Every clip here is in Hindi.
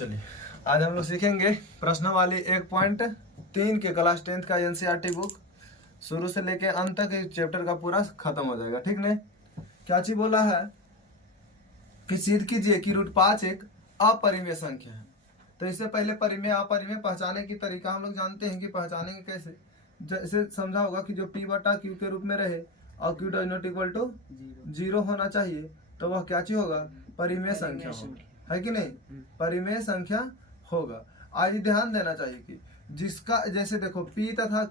चलिए आज हम लोग सीखेंगे प्रश्नावली 1.3 के क्लास 10th का एनसीईआरटी बुक शुरू से लेके अंत तक इस चैप्टर का पूरा खत्म हो जाएगा। ठीक ने, क्या चीज बोला है कि सिद्ध कीजिए कि √5 एक अपरिमेय संख्या है। तो इससे पहले परिमेय अपरिमेय पहचाने की तरीका हम लोग जानते हैं कि पहचानेंगे कैसे। जैसे समझा होगा कि जो p/q के रूप में रहे और q does not equal to 0 होना चाहिए, तो वह क्या चीज होगा, परिमेय संख्या होगा, है कि नहीं, परिमेय संख्या होगा। आज ध्यान देना चाहिए कि जिसका जैसे देखो p तथा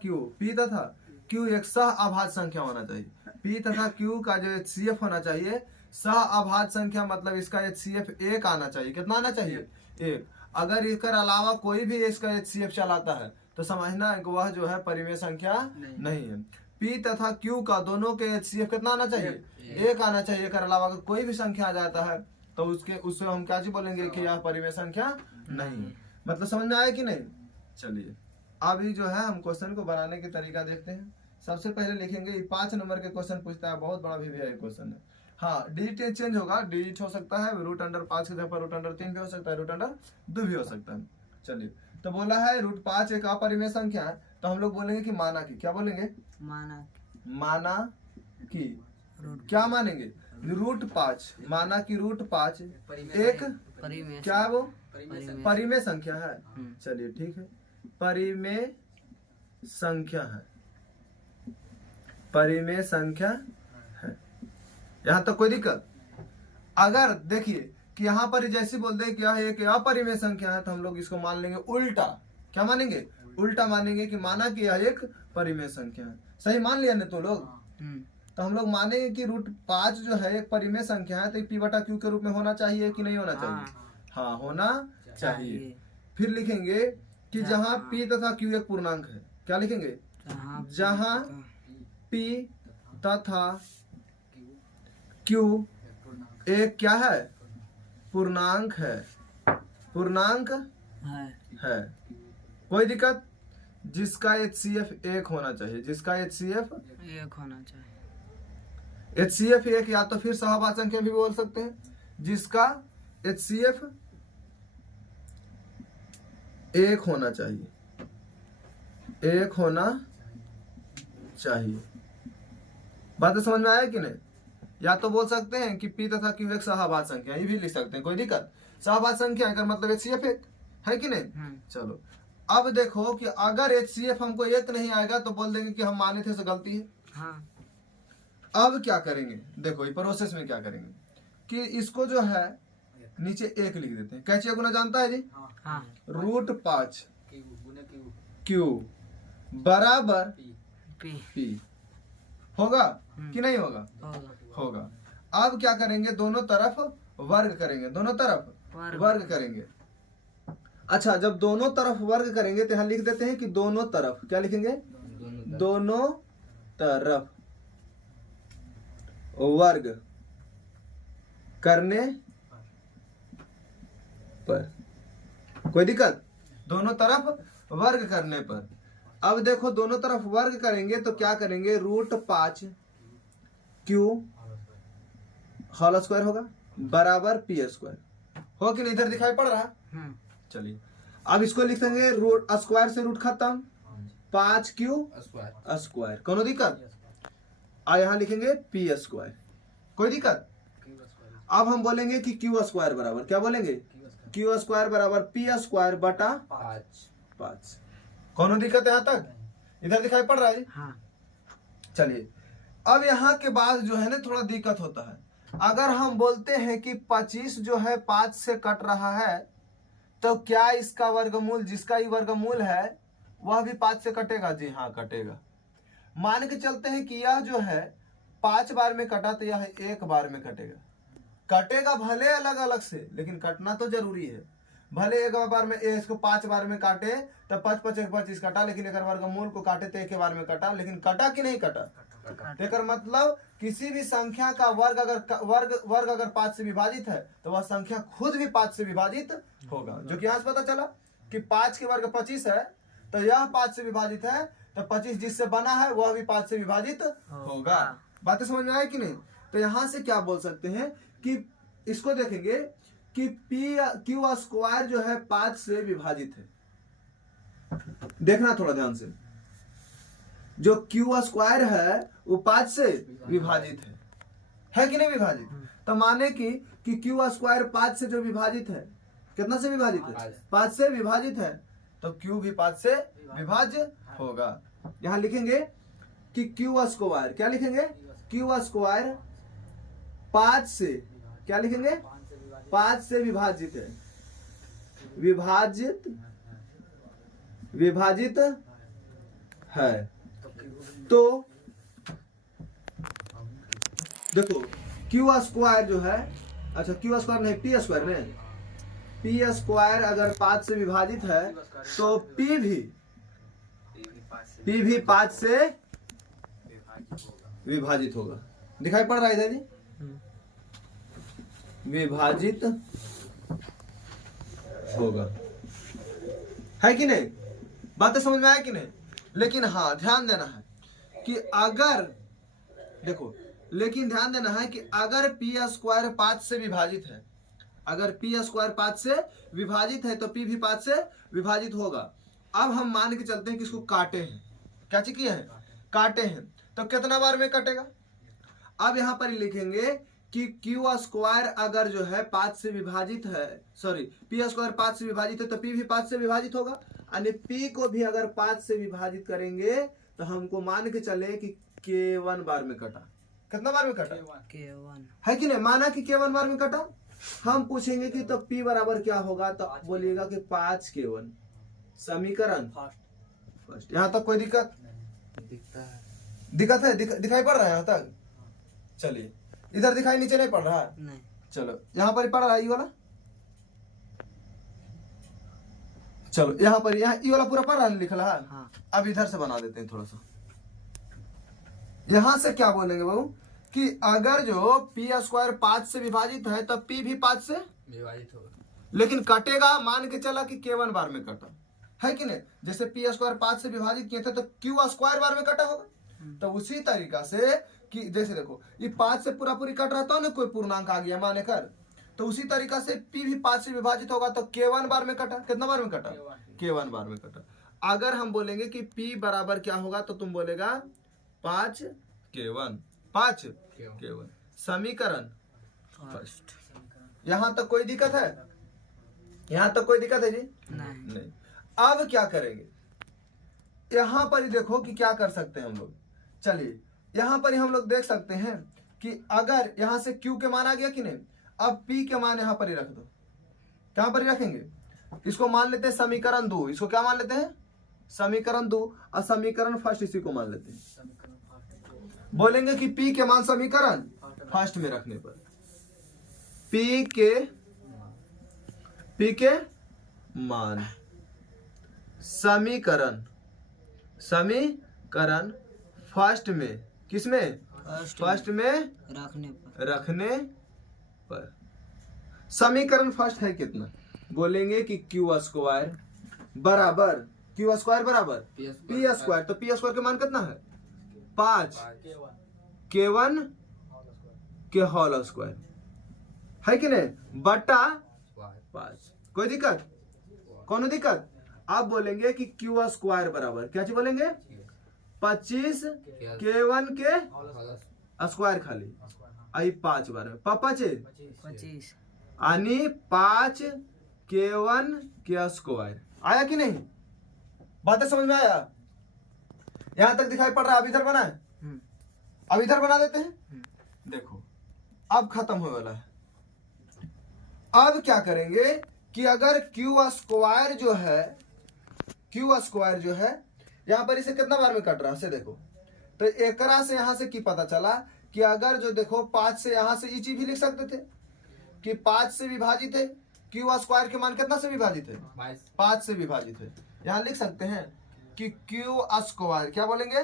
q एक सह अभाज्य संख्या होना चाहिए। p तथा q का जो HCF होना चाहिए सह अभाज्य संख्या, मतलब इसका HCF 1 आना चाहिए। कितना आना चाहिए, 1। अगर इसके अलावा कोई भी इसका HCF चलाता है तो समझना है कि वह जो है परिमेय संख्या नहीं है। p तथा q का दोनों के HCF कितना आना चाहिए, 1 आना चाहिए। इसके अलावा अगर कोई भी संख्या आ जाता है तो उससे हम क्या चीज बोलेंगे कि यह परिमेय संख्या नहीं है। मतलब समझ में आया कि नहीं। चलिए अभी जो है हम क्वेश्चन को बनाने के तरीका देखते हैं। सबसे पहले लिखेंगे 5 नंबर के क्वेश्चन पूछता है, बहुत बड़ा भी क्वेश्चन है। हाँ, डिजिट चेंज होगा, डिजिट हो सकता है √5 की जगह पर √3 भी हो सकता है, √2 भी हो सकता है। चलिए तो बोला है √5 एक अपरिमेय संख्या है, तो हम लोग बोलेंगे कि माना की, क्या बोलेंगे, माना की, क्या मानेंगे, √5, माना कि √5 एक क्या वो परिमेय संख्या है। चलिए ठीक है, परिमेय संख्या है, परिमेय संख्या है। यहां तक कोई दिक्कत। अगर देखिए कि यहाँ पर जैसे बोल दे कि यह एक अपरिमेय संख्या है, तो हम लोग इसको मान लेंगे उल्टा। क्या मानेंगे, उल्टा मानेंगे कि माना कि यह एक परिमेय संख्या है। सही मान लिया ना तो लोग। तो हम लोग मानेंगे कि √5 जो है एक परिमेय संख्या है, तो p/q के रूप में होना चाहिए कि नहीं होना चाहिए, हाँ होना चाहिए। फिर लिखेंगे कि जहां p तथा q एक पूर्णांक है, क्या लिखेंगे, जहां p तथा q एक क्या है, पूर्णांक है, पूर्णांक है। कोई दिक्कत, जिसका HCF 1 होना चाहिए, जिसका HCF 1 होना चाहिए। HCF 1 या तो फिर सहअभाज्य संख्या भी बोल सकते हैं, जिसका HCF 1 होना चाहिए, 1 होना चाहिए। बात समझ में आया कि नहीं। या तो बोल सकते हैं कि p तथा q एक सहअभाज्य संख्या, ये भी लिख सकते हैं, कोई दिक्कत। सहअभाज्य संख्या का मतलब HCF 1 है कि नहीं। चलो अब देखो कि अगर HCF हमको 1 नहीं आएगा तो बोल देंगे कि हम माने थे, से गलती है। अब क्या करेंगे, देखो ये प्रोसेस में क्या करेंगे कि इसको जो है नीचे 1 लिख देते हैं। कैसे गुना जानता है जी, √5 q बराबर p होगा कि नहीं होगा, होगा। अब क्या करेंगे, दोनों तरफ वर्ग करेंगे, दोनों तरफ वर्ग करेंगे। अच्छा, जब दोनों तरफ वर्ग करेंगे तो यहां लिख देते हैं कि दोनों तरफ, क्या लिखेंगे, दोनों तरफ वर्ग करने पर, कोई दिक्कत, दोनों तरफ वर्ग करने पर। अब देखो दोनों तरफ वर्ग करेंगे तो क्या करेंगे, √5 q होल स्क्वायर होगा बराबर p² हो कि नहीं, इधर दिखाई पड़ रहा है। चलिए अब इसको लिख देंगे स्क्वायर से रूट खत्म, 5q स्क्वायर, कोनो दिक्कत। यहाँ लिखेंगे p², कोई दिक्कत। अब हम बोलेंगे कि q² बराबर, क्या बोलेंगे, q² बराबर p² बटा 5। कोनो दिक्कत यहाँ तक, इधर दिखाई पड़ रहा है। चलिए अब यहाँ के बाद जो है ना थोड़ा दिक्कत होता है। अगर हम बोलते हैं कि 25 जो है 5 से कट रहा है, तो क्या इसका वर्गमूल, जिसका ही वर्गमूल है वह भी 5 से कटेगा, जी हाँ कटेगा। मान के चलते हैं कि यह जो है 5 बार में कटा, तो यह 1 बार में कटेगा। कटेगा भले अलग अलग से, लेकिन कटना तो जरूरी है। भले 1 बार में इसको 5 बार में काटे तो 5 5 1 25 कटा, लेकिन अगर वर्गमूल को काटे तो 1 बार में कटा, लेकिन कटा कि नहीं कटा। तो मतलब किसी भी संख्या का वर्ग अगर 5 से विभाजित है तो वह संख्या खुद भी 5 से विभाजित होगा। जो कि यहाँ से पता चला कि 5 के वर्ग 25 है, तो यह 5 से विभाजित है, तो 25 जिससे बना है वह भी 5 से विभाजित होगा। बातें समझ में आए कि नहीं। तो यहाँ से क्या बोल सकते हैं कि इसको देखेंगे कि पी क्यू स्क्वायर जो है 5 से विभाजित है। देखना थोड़ा ध्यान से, जो क्यू स्क्वायर है वो 5 से विभाजित है कि नहीं विभाजित? तो माने कि क्यू स्क्वायर 5 से जो विभाजित है, कितना से विभाजित है? 5 से विभाजित है, तो क्यू भी 5 से विभाज्य होगा। यहां लिखेंगे कि क्यू स्क्वायर, क्या लिखेंगे? क्यू स्क्वायर 5 से, क्या लिखेंगे? 5 से विभाजित है, विभाजित है। तो देखो क्यू स्क्वायर जो है, अच्छा क्यू स्क्वायर नहीं, पी स्क्वायर में, पी स्क्वायर अगर 5 से विभाजित है तो पी भी 5 से विभाजित होगा। दिखाई पड़ रहा है इधर जी? विभाजित होगा, है कि नहीं? बातें समझ में आया कि नहीं? लेकिन हाँ ध्यान देना है कि अगर, देखो लेकिन ध्यान देना है कि अगर पी स्क्वायर 5 से विभाजित है, अगर पी स्क्वायर 5 से विभाजित है तो पी भी 5 से विभाजित होगा। अब हम मान के चलते हैं कि इसको काटे हैं, क्या चीज किए हैं? काटे हैं, तो कितना बार में कटेगा? अब यहां पर लिखेंगे कि क्यू स्क्वायर अगर जो है 5 से विभाजित है, सॉरी पी स्क्वायर 5 से विभाजित है तो पी भी 5 से विभाजित होगा, यानी पी को भी अगर 5 से विभाजित करेंगे तो हमको मान के चले कि K1 बार में कटा। कितना बार में कटा? K1 है कि नहीं? माना कि K1 बार में कटा। हम पूछेंगे कि तो P बराबर क्या होगा, तो बोलिएगा कि 5 K1। समीकरण फर्स्ट। यहाँ तक कोई दिक्कत? दिक्कत है? दिखाई पड़ रहा है यहाँ तक? चलिए इधर दिखाई नीचे नहीं पड़ रहा है? नहीं। चलो यहाँ पर ही पड़ रहा है, ये वाला, चलो यहाँ पर, यहाँ ये वाला पूरा पढ़ रहा है, लिखा है। हाँ। अब इधर से बना देते हैं थोड़ा सा। यहां से क्या बोलेंगे बाबू कि अगर जो पी स्क्वायर 5 से विभाजित है तो पी भी 5 से विभाजित होगा, लेकिन कटेगा मान के चला कि K1 बार में कटा, है कि नहीं? जैसे पी स्क्वायर 5 से विभाजित किए थे तो क्यू स्क्वायर बार में कटा होगा। तो उसी तरीका से कि जैसे देखो ये 5 से पूरा पूरी कट रहा था ना, कोई पूर्णांक आ गया माने कर, तो उसी तरीका से पी भी 5 से विभाजित होगा तो K1 बार में कटा। कितना बार में कटा? K1 बार में कटा। अगर हम बोलेंगे कि P बराबर क्या होगा तो तुम बोलेगा 5 K1, 5 K1। समीकरण फर्स्ट। यहां तक कोई दिक्कत है? यहां तक कोई दिक्कत है जी? नहीं। अब क्या करेंगे, यहां पर ही देखो कि क्या कर सकते हैं हम लोग। चलिए यहां पर ही हम लोग देख सकते हैं कि अगर यहां से Q के मान आ गया कि नहीं, अब P के मान यहां पर ही रख दो। कहां पर ही रखेंगे? इसको मान लेते हैं समीकरण 2। इसको क्या मान लेते हैं? समीकरण 2। और समीकरण फर्स्ट इसी को मान लेते हैं। बोलेंगे कि P के मान समीकरण फर्स्ट में रखने पर P के मान समीकरण फर्स्ट में, किसमें? फर्स्ट में रखने पर समीकरण फर्स्ट है कितना? बोलेंगे कि क्यू स्क्वायर बराबर पी स्क्वायर, तो पी स्क्वायर के मान कितना है? 5 K1 के होल स्क्वायर, है कि नहीं? बटा 5। कोई दिक्कत? कौन दिक्कत? अब बोलेंगे कि क्यू स्क्वायर बराबर क्या चीज बोलेंगे? 25 K1 के स्क्वायर खाली आई 5 बार में 25 यानी 5 K1 के स्क्वायर। आया कि नहीं? बातें समझ में आया? यहां तक दिखाई पड़ रहा है? अब इधर बना है, अब इधर बना देते हैं। देखो अब खत्म होने वाला है। अब क्या करेंगे कि अगर क्यू स्क्वायर जो है यहां पर इसे कितना बार में कट रहा है से देखो, तो एकरा से यहां से की पता चला कि अगर जो देखो 5 से यहां से ये चीज भी लिख सकते थे कि 5 से विभाजित है, क्यू स्क्वायर के मान कितना से विभाजित है? 5 से विभाजित है। यहां लिख सकते हैं कि क्यू स्क्वायर, क्या बोलेंगे?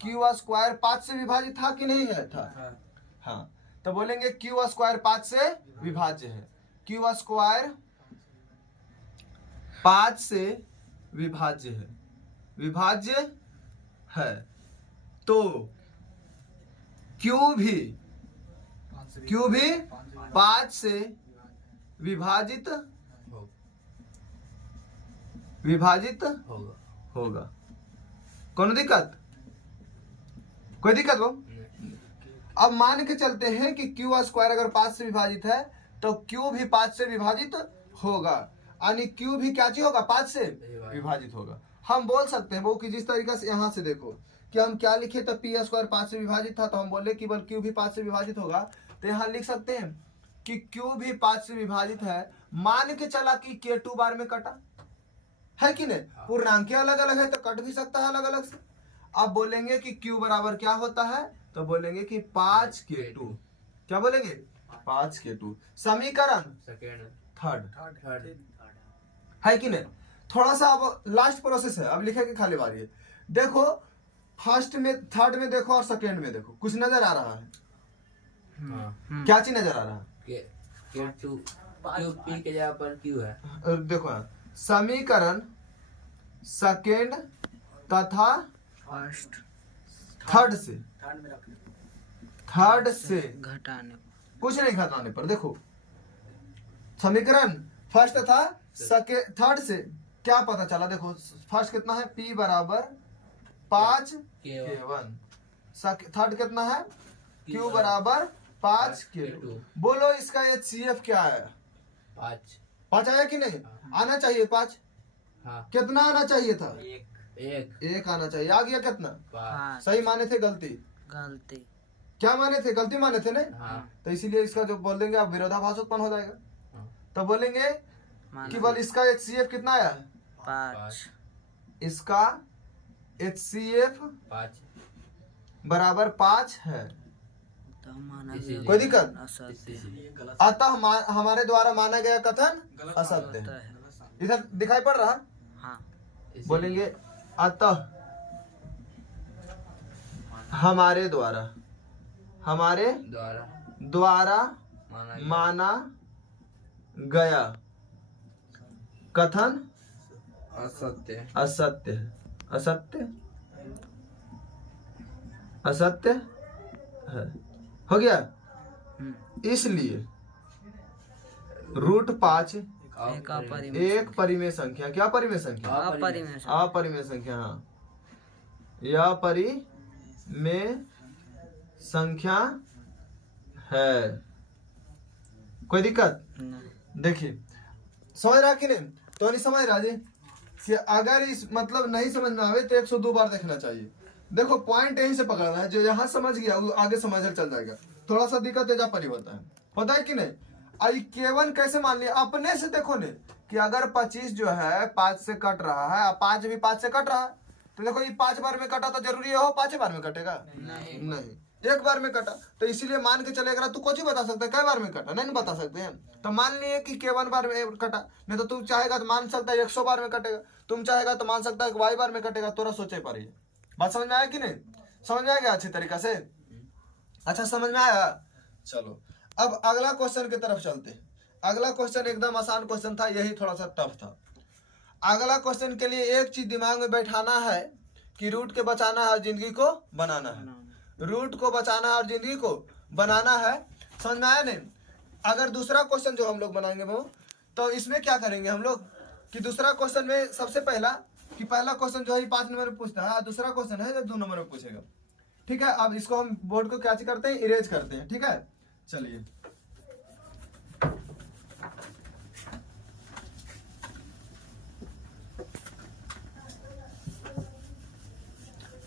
क्यू स्क्वायर 5 से विभाजित था कि नहीं है? था। हाँ, तो बोलेंगे क्यू स्क्वायर 5 से विभाज्य है। क्यू स्क्वायर 5 से विभाज्य है, तो क्यू भी 5 से विभाजित हो- विभाजित होगा। होगा। कौन दिक्कत? कोई दिक्कत हो? नहीं। अब मान के चलते हैं कि क्यू स्क्वायर अगर 5 से विभाजित है तो क्यू भी 5 से विभाजित होगा, यानी क्यू भी क्या चीज होगा? 5 से विभाजित होगा। हम बोल सकते हैं वो कि जिस तरीके से यहाँ से देखो कि हम क्या लिखे, तो पी स्क्वायर 5 से विभाजित था तो हम बोले कि क्यू भी 5 से विभाजित होगा, तो यहाँ लिख सकते हैं कि क्यू भी 5 से विभाजित है। मान के चला कि के 2 बार में कटा है कि नहीं, पूर्णांक अलग अलग है तो कट भी सकता है अलग अलग से। अब बोलेंगे कि Q बराबर क्या होता है, तो बोलेंगे कि 5K2। क्या बोलेंगे? 5K2। समीकरण सेकेंड थर्ड थर्ड है कि नहीं। थोड़ा सा अब लास्ट प्रोसेस है, अब लिखे की खाली बारी है। देखो फर्स्ट में, थर्ड में देखो और सेकेंड में देखो, कुछ नजर आ रहा है? हाँ क्या चीज नजर आ रहा है? के टू क्यू पी के जगह पर क्यू है। देखो यहाँ समीकरण सेकेंड तथा फर्स्ट थर्ड से, थर्ड से घटाने कुछ नहीं घटाने पर देखो समीकरण फर्स्ट तथा थर्ड से क्या पता चला। देखो फर्स्ट कितना है? P बराबर 5K1। थर्ड कितना है? Q बराबर 5K2। बोलो इसका HCF क्या है? 5 आया कि नहीं? आना चाहिए 5। हाँ कितना आना चाहिए था? एक एक आना चाहिए। आ गया कितना? पाँच। सही माने थे गलती? गलती क्या माने थे? गलती माने थे नहीं? हाँ तो इसीलिए इसका जो बोल देंगे आप विरोधाभास उत्पन्न हो जाएगा। हाँ। तो बोलेंगे कि बल इसका HCF कितना आया? 5 इसका HCF 5 बराबर 5 है। तो माना इसीलिए- कोई दिक्कत? असत्य अतः हमारे द्वारा माना गया कथन असत्य है। है। इधर दिखाई पड़ रहा? हाँ इसीलिए- बोलेंगे अतः हमारे द्वारा द्वारा माना गया कथन असत्य असत्य है। असत्य है। हो गया। इसलिए √5 एक अपरिमेय एक परिमेय संख्या। क्या परिमेय संख्या? अपरिमेय अपरिमेय संख्या। हाँ, यह परिमेय संख्या है। कोई दिक्कत? नहीं। देखिए समझ रहा कि नहीं? तो नहीं समझ रहा जी कि अगर इस मतलब नहीं समझ में आवे तो 102 बार देखना चाहिए। देखो पॉइंट यहीं से पकड़ना है, जो यहाँ समझ गया वो आगे समझ चल जाएगा। थोड़ा सा दिक्कत है, पर ही होता है, पता है कि नहीं? आई केवन कैसे मान लिया? अपने से देखो ने कि अगर 25 जो है 5 से कट रहा है और 5 भी 5 से कट रहा है, तो देखो ये 5 बार में कटा तो जरूरी है हो 5 बार में कटेगा? नहीं, एक बार में कटा। तो इसीलिए मान के चले अगर तू कुछ ही बता सकता है कई बार में कटा, नहीं बता सकते हैं। तो मान लिए कि केवन बार में कटा, नहीं तो तू चाहेगा तो मान सकता है 100 बार में कटेगा, तुम चाहेगा तो मान सकता है Y बार में कटेगा। तोरा सोचे पर ही बात समझ में आया कि नहीं? समझ में आ गया अच्छी तरीका से? अच्छा समझ में आया? चलो अब अगला क्वेश्चन की तरफ चलते हैं। अगला क्वेश्चन एकदम आसान क्वेश्चन था, यही थोड़ा सा टफ था। अगला क्वेश्चन के लिए एक चीज दिमाग में बैठाना है कि रूट के बचाना है और जिंदगी को बनाना है। रूट को बचाना है और जिंदगी को बनाना है। समझ में आया नहीं? अगर दूसरा क्वेश्चन जो हम लोग बनाएंगे वो, तो इसमें क्या करेंगे हम लोग कि दूसरा क्वेश्चन में सबसे पहला क्वेश्चन जो है 5 नंबर में पूछता है, दूसरा क्वेश्चन है जो 2 नंबर में पूछेगा। ठीक है, अब इसको हम बोर्ड को क्या करते हैं? इरेज करते हैं। ठीक है, चलिए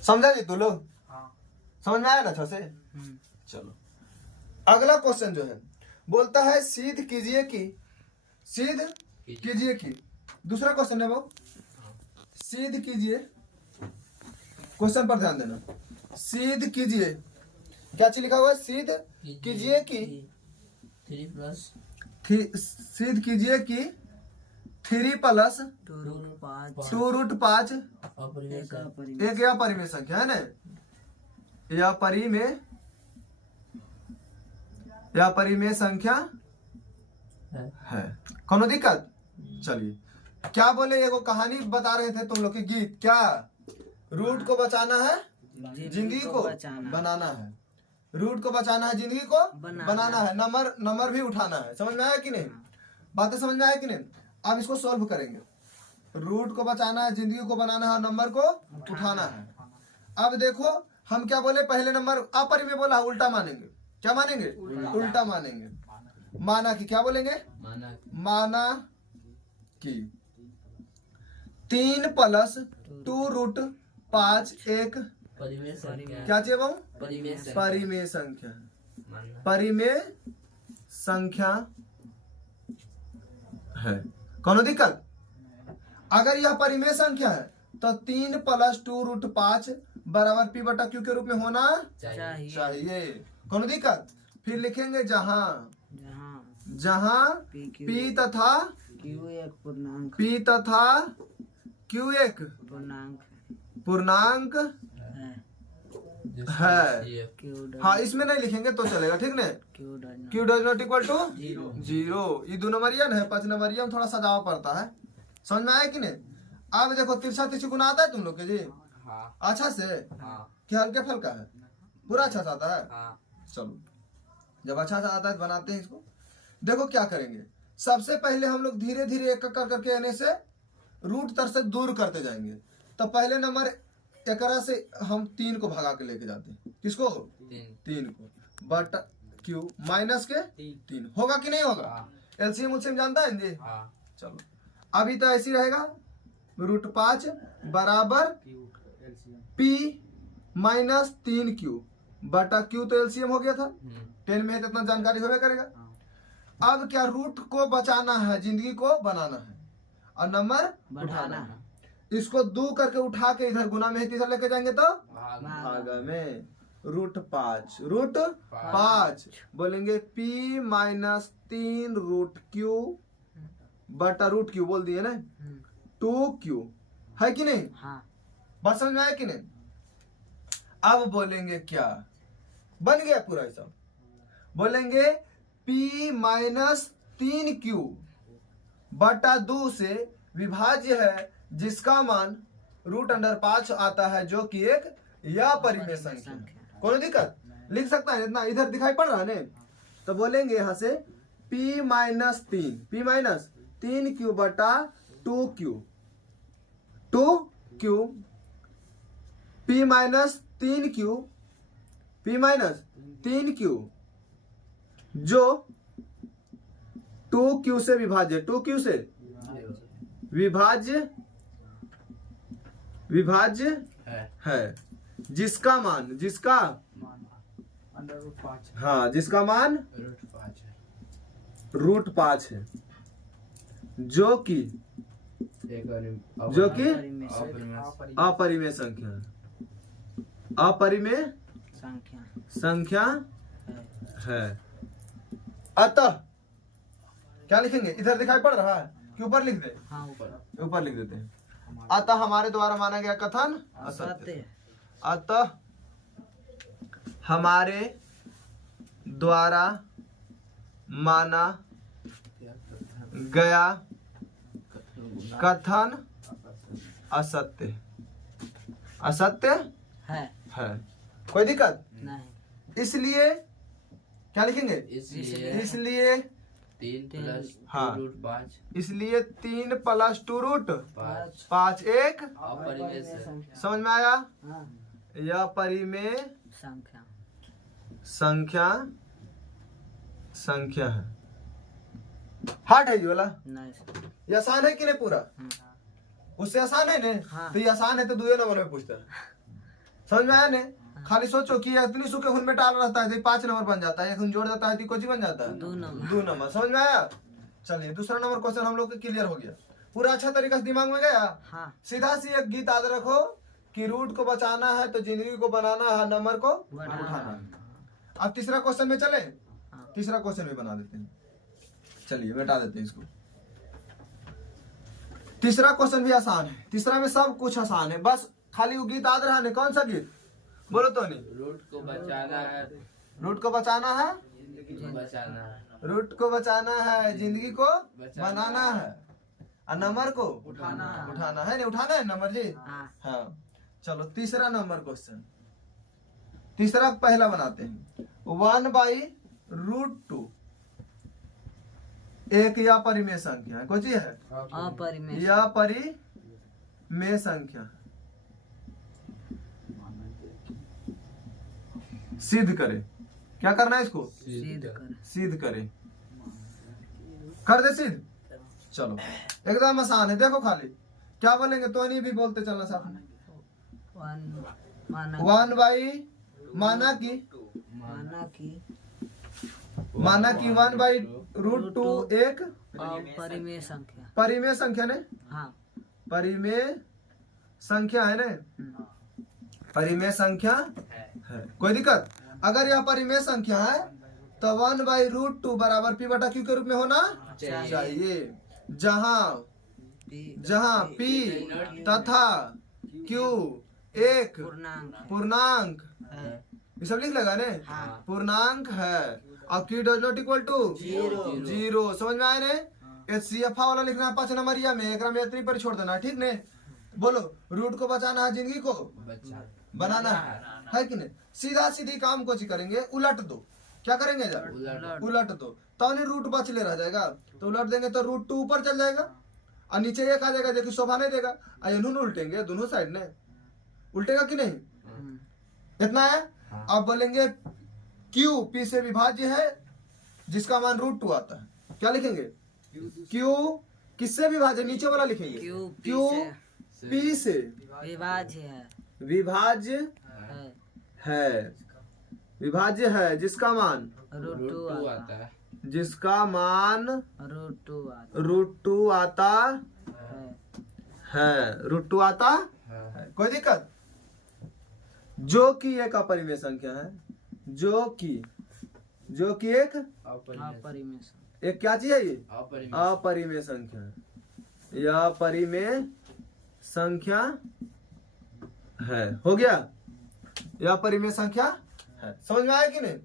समझा जी तू लोग? समझ में आया ना अच्छे से? चलो अगला क्वेश्चन जो है बोलता है सिद्ध कीजिए कि दूसरा क्वेश्चन है वो, सिद्ध कीजिए। क्वेश्चन पर ध्यान देना। सिद्ध कीजिए, क्या चीज लिखा हुआ है? सिद्ध कीजिए कि 3 प्लस सिद्ध कीजिए कि 3 प्लस 2√5 एक या परिमेय संख्या है ना? या परिमेय संख्या है। कोनो दिक्कत? चलिए क्या बोले, एगो कहानी बता रहे थे तुम लोग के गीत, क्या? रूट को बचाना है जिंदगी को बनाना है। रूट को बचाना है जिंदगी को बनाना है। नंबर भी उठाना है। समझ में आया कि नहीं? बातें समझ में आए कि नहीं? अब इसको सॉल्व करेंगे। रूट को बचाना है, जिंदगी को बनाना है, नंबर को उठाना है। अब देखो हम क्या बोले, पहले नंबर अपरिमेय बोला, उल्टा मानेंगे। क्या मानेंगे? उल्टा मानेंगे। माना कि क्या बोलेंगे? माना कि 3 + 2√5 एक परिमेय संख्या क्या चाहिए बाबू? परिमेय संख्या परिमेय संख्या। मानना परिमेय संख्या है। कौन दिक्कत? अगर यह परिमेय संख्या है तो 3 + 2√5 बराबर P/Q के रूप में होना चाहिए। चाहिए। कौन दिक्कत? फिर लिखेंगे जहां P P तथा Q एक पूर्णांक P तथा Q एक पूर्णांक है। Q हाँ, इसमें नहीं लिखेंगे तो चलेगा, ठीक ना? Q does not equal to 0। ये 2 नंबरियन है, 5 नंबरियन थोड़ा सजावा पड़ता है। समझ में आया कि नहीं? अब देखो तिरछा तिरछी गुना आता है तुम लोग के जी? हाँ अच्छा से हाँ कि हल्के फल्का है? पूरा अच्छा से आता है? हाँ चलो, जब अच्छा से आता है तो बनाते हैं इसको। देखो क्या करेंगे, सबसे पहले हम लोग धीरे धीरे एक कर करके आने से रूट तर से दूर करते जाएंगे। तो पहले नंबर एकरा से हम 3 को भगा के लेके जाते हैं। किसको? 3 को। बट Q माइनस के 3 होगा कि नहीं होगा? एलसीएम उलसीएम जानता है जी? चलो, अभी तो ऐसी रहेगा। √5 बराबर P - 3Q बटा Q तो एलसीएम हो गया था। 10 में है तो इतना जानकारी होगा करेगा। अब क्या, रूट को बचाना है, जिंदगी को बनाना है और नंबर उठाना है। इसको 2 करके उठा के इधर गुना में इधर लेके जाएंगे तो भागा में √5 बोलेंगे P - 3√Q बटा √Q बोल दिए ना, 2Q है कि नहीं? हाँ। बात समझ में आया कि नहीं? अब बोलेंगे क्या, बन गया पूरा हिसाब। बोलेंगे P - 3Q बटा 2 से विभाज्य है, जिसका मान √5 आता है, जो कि एक या परिमेय संख्या। कोई दिक्कत? लिख सकता है इतना, इधर दिखाई पड़ रहा है? तो बोलेंगे यहां से P - 3Q बटा 2Q P - 3Q जो 2Q से विभाज्य, 2Q से विभाज्य है, जिसका मान हाँ, जिसका मान √5 है, जो कि अपरिमेय संख्या है। अपरिमेय संख्या है। अतः क्या लिखेंगे? इधर दिखाई पड़ रहा है कि ऊपर लिख दे? हाँ, ऊपर लिख देते हैं। अतः हमारे द्वारा माना गया कथन असत्य। अतः हमारे द्वारा माना गया कथन असत्य है। कोई दिक्कत? नहीं। इसलिए क्या लिखेंगे? इसलिए 3 हाँ। + 2√5 इसलिए 3 + 2√5 एक अपरिमेय संख्या। समझ में आया? हाँ। यह परिमेय संख्या संख्या है। हार्ड है ये वाला? नहीं। ये आसान है कि नहीं पूरा? उससे आसान है ने? हाँ। तो ये आसान है तो 2 नंबर में पूछता है। समझ में आया ने? खाली सोचो कि इतनी सूखे खून में टाल रहता है तो 5 नंबर बन जाता है, खून जोड़ देता है तो कोची बन जाता है 2 नंबर। समझ में आया? चलिए, दूसरा नंबर क्वेश्चन हम लोग को क्लियर हो गया। पूरा अच्छा तरीका से दिमाग में गया। हाँ। सीधा सी एक गीत याद रखो कि रूट को बचाना है तो जिंदगी को बनाना है, नंबर को उठाना है। अब तीसरा क्वेश्चन में चले? तीसरा क्वेश्चन भी बना देते हैं। चलिए मिटा देते हैं इसको। तीसरा क्वेश्चन भी आसान है। तीसरा में सब कुछ आसान है, बस खाली वो गीत याद रहा। कौन सा गीत बोलो तो? नहीं, रूट को बचाना है, रूट को बचाना है, बचाना है, रूट को बचाना है, जिंदगी को बनाना है और नंबर को उठाना है। नहीं उठाना है नंबर जी? हाँ। चलो तीसरा नंबर क्वेश्चन, तीसरा पहला बनाते हैं। 1/√2 एक या परिमेय संख्या है, कोई चीज है अपरिमेय या परिमेय संख्या सिद्ध करे। क्या करना है इसको? सिद्ध कर सिद्ध करे। कर दे सिद्ध। चलो एकदम आसान है, देखो खाली क्या बोलेंगे तो नहीं भी बोलते चलना साथ में। वन बाई माना की वन बाई रूट टू एक अपरिमेय संख्या परिमेय संख्या ने, हाँ परिमेय संख्या है ना, परिमेय संख्या है। कोई दिक्कत? अगर यह परिमेय संख्या है तो वन बाई रूट टू बराबर पी बटा क्यू के रूप में होना चाहिए, जहाँ पी तथा क्यू एक पूर्णांक है ये सब लिख लगा ने, हाँ। पूर्णांक है और Q does not equal to zero. समझ में आए ने? HCF वाला लिखना है 5 नंबरिया में, एक में इतनी पर छोड़ देना है, ठीक ने? बोलो रूट को बचाना है, जिंदगी को बनाना है कि नहीं? सीधा सीधी काम को करेंगे, उलट दो। क्या करेंगे जब उलट दो तो नहीं रूट बच ले रह जाएगा, तो उलट देंगे तो रूट टू ऊपर चल जाएगा और नीचे एक आ जाएगा जो कि शोभा नहीं देगा। इन्होंने उल्टेंगे दोनों साइड ने, उल्टेगा कि नहीं? इतना है। अब बोलेंगे क्यू पी से विभाज्य है जिसका मान रूट टू आता है। क्या लिखेंगे? क्यू किससे विभाज्य? नीचे वाला लिखेंगे क्यू पी से विभाज्य है, विभाज्य है जिसका मान रूट टू आता है, जिसका मान रूट टू आता है, रूट टू आता है। कोई दिक्कत? जो कि एक अपरिमेय संख्या है, जो कि एक अपरिमेय एक क्या चीज है? ये अपरिमेय संख्या है, यह अपरिमेय संख्या है। हो गया? यह अपरिमेय संख्या है। समझ में आया कि नहीं?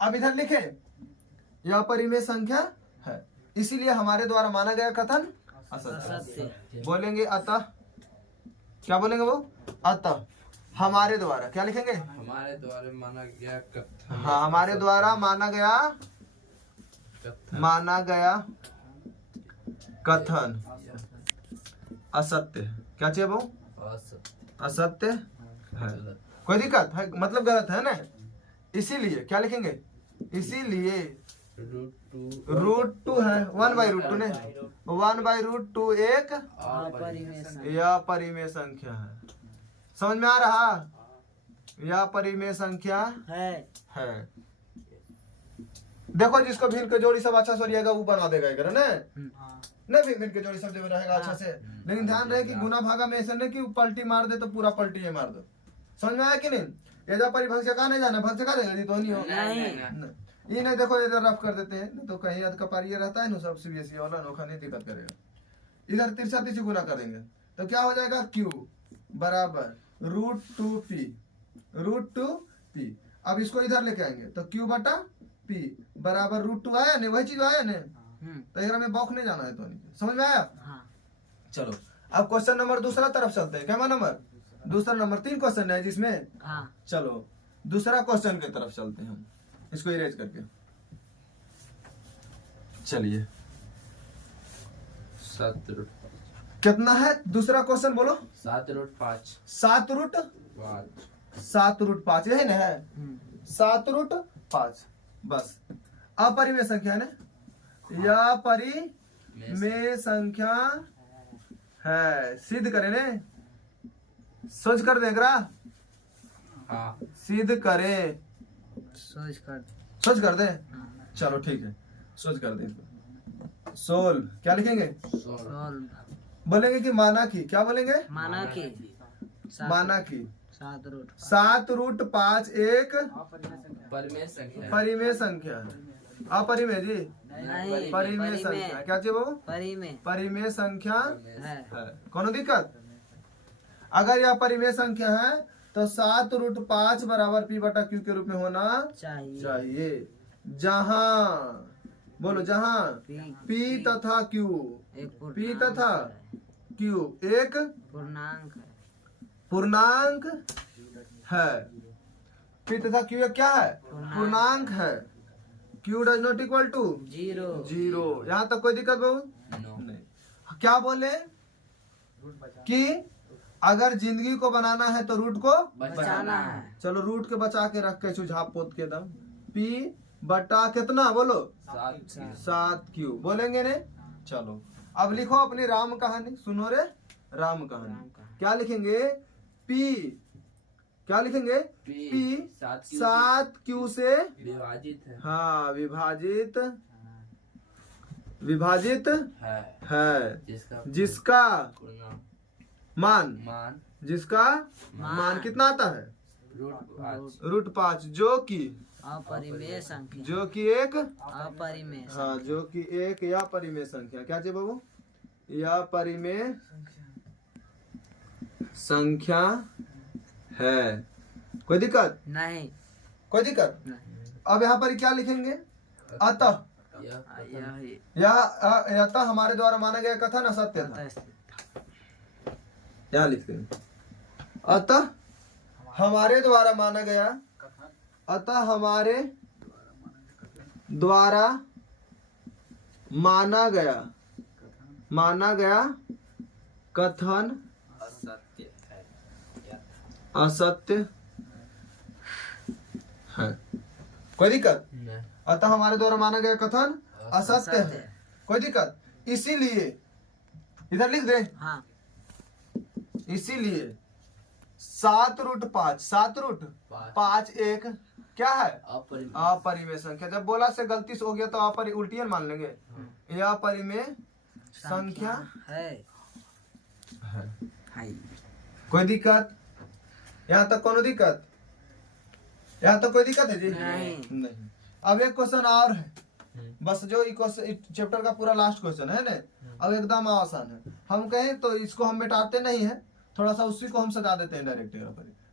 अब इधर लिखे यह अपरिमेय संख्या है, इसीलिए हमारे द्वारा माना गया कथन असत्य। बोलेंगे अतः, क्या बोलेंगे वो? अतः हमारे द्वारा क्या लिखेंगे? हमारे द्वारा माना गया कथन। हाँ, हमारे द्वारा माना गया कथन असत्य। क्या चाहिए वो? असत्य है। कोई दिक्कत है? मतलब गलत है ना, इसीलिए क्या लिखेंगे? इसीलिए रूट टू है, वन बाई रूट टू ने, वन बाई रूट टू एक यह परिमेय संख्या है। समझ में आ रहा? यह परिमेय संख्या है। देखो जिसको भील के जोड़ी सब अच्छा सरिएगा वो बना देगा इधर ना, नहीं भील के जोड़ी सब जब रहेगा अच्छा से। लेकिन ध्यान रहे कि गुना भागा में ऐसा नहीं कि पलटी मार दे तो पूरा पलटी ही मार दो। समझ में आया कि नहीं? ये जब परिभक्त का नहीं जाना, भक्त का देगा तो नहीं हो ये नहीं। देखो इधर रफ कर देते हैं, नहीं तो कहीं अध का पारी रहता है ना, सब CBSE वाला नोखा नहीं दिक्कत करेगा। इधर तिरछा तिरछी गुना कर देंगे तो क्या हो जाएगा? Q बराबर रूट टू पी। अब इसको इधर लेके आएंगे तो Q बटा P बराबर रूट टू आया नहीं? वही चीज आया नहीं? तो इधर में बौख नहीं जाना है। तो समझ में आया? चलो अब क्वेश्चन नंबर दूसरा तरफ चलते हैं। क्या नंबर? दूसरा नंबर 3 क्वेश्चन है जिसमें चलो दूसरा क्वेश्चन की तरफ चलते हैं हम, इसको इरेज करके। चलिए 7 रूट कितना है दूसरा क्वेश्चन? बोलो। 7 रूट 5 7 रूट 5 यही ना है? 7 रूट 5 बस अपरिमेय संख्या है ना, यह परिमेय संख्या है। सिद्ध करें ने, सोच कर देगा। हाँ सिद्ध करे, सोच कर दे। चलो ठीक है, सोच कर दे। सोल्व क्या लिखेंगे? बोलेंगे कि माना की, क्या बोलेंगे? माना की 7 रूट 5 एक परिमेय संख्या है। अपरिमेय जी नहीं, परिमेय संख्या। क्या चाहिए वो? परिमेय संख्या है। कौन दिक्कत? अगर यह परिमेय संख्या है तो 7 रूट 5 बराबर P बटा Q के रूप में होना चाहिए, जहाँ बोलो जहाँ P तथा Q एक पूर्णांक है। P तथा Q क्या है? पूर्णांक है। Q does not equal to zero. Zero. यहाँ तक कोई दिक्कत बहू नो। नहीं। क्या बोले कि अगर जिंदगी को बनाना है तो रूट को बचाना है। चलो रूट के बचा के रख के झाप पोत के दम पी बटा कितना बोलो 7 क्यू बोलेंगे ने। चलो अब लिखो अपनी राम कहानी, सुनो रे राम कहानी। क्या लिखेंगे पी, क्या लिखेंगे पी 7 क्यू से विभाजित है। हाँ विभाजित, विभाजित है जिसका पूर्णांक मान, मान जिसका मान कितना आता है रूट 5 √5 जो कि अपरिमेय संख्या। जो कि एक अपरिमेय हाँ जो कि एक या परिमेय संख्या। क्या चाहिए बाबू या परिमेय संख्या है। कोई दिक्कत नहीं। कोई दिक्कत। नहीं। अब यहाँ पर क्या लिखेंगे अतः, यह अतः हमारे द्वारा माना गया कथन असत्य था। यहाँ लिखते हैं अतः हमारे द्वारा माना गया, अतः हमारे द्वारा माना गया कथन असत्य है। असत्य है। कोई दिक्कत। नहीं। अतः हमारे द्वारा माना गया कथन असत्य है। कोई दिक्कत। इसीलिए इधर लिख दे, हाँ। इसीलिए 7√5 7√5 एक क्या है अपरिमेय संख्या। जब बोला से गलती से हो गया तो उल्टियन मान लेंगे। यह अपरिमेय संख्या है। कोई दिक्कत। यहाँ तक कोनो दिक्कत, यहाँ तक कोई दिक्कत है जी नहीं। अब एक क्वेश्चन और है, बस जो चैप्टर का पूरा लास्ट क्वेश्चन है ना। अब एकदम आसान है। हम कहें तो इसको हम मिटाते नहीं है, थोड़ा सा उसी को हम सजा देते हैं डायरेक्ट।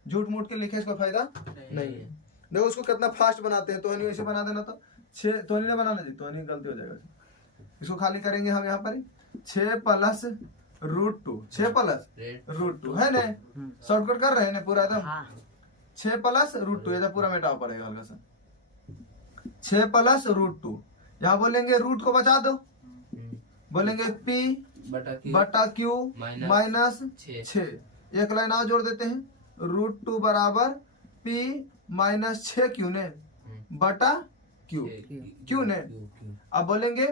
झूठ मूठ के लिखे इसका फायदा नहीं है। देखो उसको कितना फास्ट बनाते हैं। तो ऐसे बना देना तो 6 तो नहीं बनाना जी, तो नहीं गलती हो जाएगा। इसको खाली करेंगे हम यहाँ पर 6 + √2 6 + √2 है ना। शॉर्टकट कर रहे हैं ना पूरा एकदम। 6 + √2 ये पूरा मिटाव पड़ेगा हल्का सा। 6 + √2 यहाँ बोलेंगे रूट को बचा दो, बोलेंगे P बटा Q -6। एक लाइन और जोड़ देते हैं √2 बराबर P -6Q ने बटा Q ने। अब बोलेंगे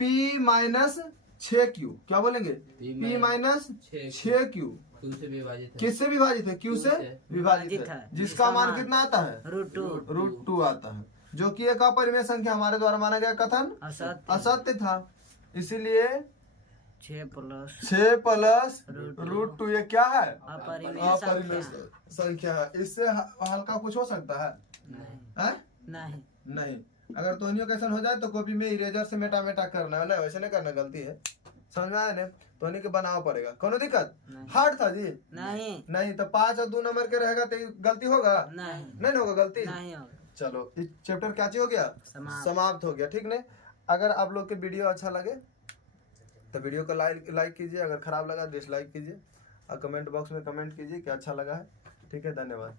P -6Q, क्या बोलेंगे P -6Q किससे विभाजित है Q से विभाजित है, जिसका मान कितना आता है √2 आता है, जो कि एक अपरिमेय संख्या हमारे द्वारा माना गया कथन असत्य था। इसीलिए 6 + 6 + √2 ये क्या है अपरिमेय संख्या है। इससे हल्का कुछ हो सकता है नहीं। नहीं। अगर तोनियो कैसन हो जाए तो कॉपी में इरेजर से मेटा करना है ना, वैसे नहीं करना, गलती है। समझ में आया ना। तोनी के बनाना पड़ेगा। कोनो दिक्कत हार्ड था जी नहीं तो 5 और 2 नंबर के रहेगा तो गलती होगा नहीं होगा गलती नहीं होगा। चलो इस चैप्टर क्या हो गया समाप्त हो गया। ठीक नहीं। अगर आप लोग के वीडियो अच्छा लगे तो वीडियो को लाइक कीजिए, अगर खराब लगा डिसलाइक कीजिए और कमेंट बॉक्स में कमेंट कीजिए कि अच्छा लगा है। ठीक है, धन्यवाद।